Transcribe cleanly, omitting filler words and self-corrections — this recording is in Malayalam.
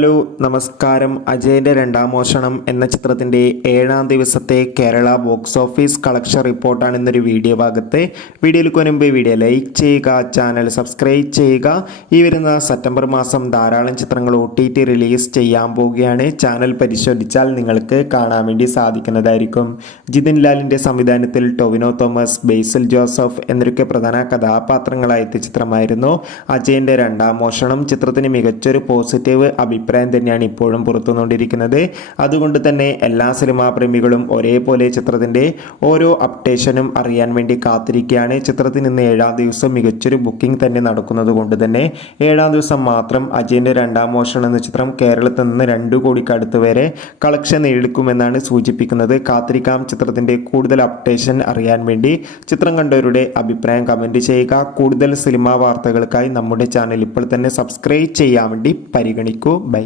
ഹലോ നമസ്കാരം. അജയൻ്റെ രണ്ടാം മോഷണം എന്ന ചിത്രത്തിൻ്റെ 7ാം ദിവസത്തെ കേരള ബോക്സ് ഓഫീസ് കളക്ഷൻ റിപ്പോർട്ടാണ് ഇന്നൊരു വീഡിയോ ഭാഗത്ത്. വീഡിയോയിലേക്ക് മുൻപ് വീഡിയോ ലൈക്ക് ചെയ്യുക, ചാനൽ സബ്സ്ക്രൈബ് ചെയ്യുക. ഈ വരുന്ന സെപ്റ്റംബർ മാസം ധാരാളം ചിത്രങ്ങൾ OTT റിലീസ് ചെയ്യാൻ പോവുകയാണ്. ചാനൽ പരിശോധിച്ചാൽ നിങ്ങൾക്ക് കാണാൻ വേണ്ടി സാധിക്കുന്നതായിരിക്കും. ജിതിൻ ലാലിൻ്റെ സംവിധാനത്തിൽ ടൊവിനോ തോമസ്, ബേസിൽ ജോസഫ് എന്നൊക്കെ പ്രധാന കഥാപാത്രങ്ങളായ ചിത്രമായിരുന്നു അജയൻ്റെ രണ്ടാം മോഷണം. ചിത്രത്തിന് മികച്ചൊരു പോസിറ്റീവ് അഭിപ്രായം തന്നെയാണ് ഇപ്പോഴും പുറത്തുകൊണ്ടിരിക്കുന്നത്. അതുകൊണ്ട് തന്നെ എല്ലാ സിനിമാ പ്രേമികളും ഒരേപോലെ ചിത്രത്തിൻ്റെ ഓരോ അപ്ഡേഷനും അറിയാൻ വേണ്ടി കാത്തിരിക്കുകയാണ്. ചിത്രത്തിന് ഇന്ന് 7ാം ദിവസം മികച്ചൊരു ബുക്കിംഗ് തന്നെ നടക്കുന്നത് കൊണ്ട് തന്നെ 7ാം ദിവസം മാത്രം അജയൻ്റെ രണ്ടാം മോഷണം എന്ന ചിത്രം കേരളത്തിൽ നിന്ന് 2 കോടിക്ക് അടുത്ത് വരെ കളക്ഷൻ നേടിയെടുക്കുമെന്നാണ് സൂചിപ്പിക്കുന്നത്. കാത്തിരിക്കാം ചിത്രത്തിൻ്റെ കൂടുതൽ അപ്ഡേഷൻ അറിയാൻ വേണ്ടി. ചിത്രം കണ്ടവരുടെ അഭിപ്രായം കമൻറ്റ് ചെയ്യുക. കൂടുതൽ സിനിമാ വാർത്തകൾക്കായി നമ്മുടെ ചാനൽ ഇപ്പോൾ തന്നെ സബ്സ്ക്രൈബ് ചെയ്യാൻ വേണ്ടി പരിഗണിക്കൂ. ബൈ.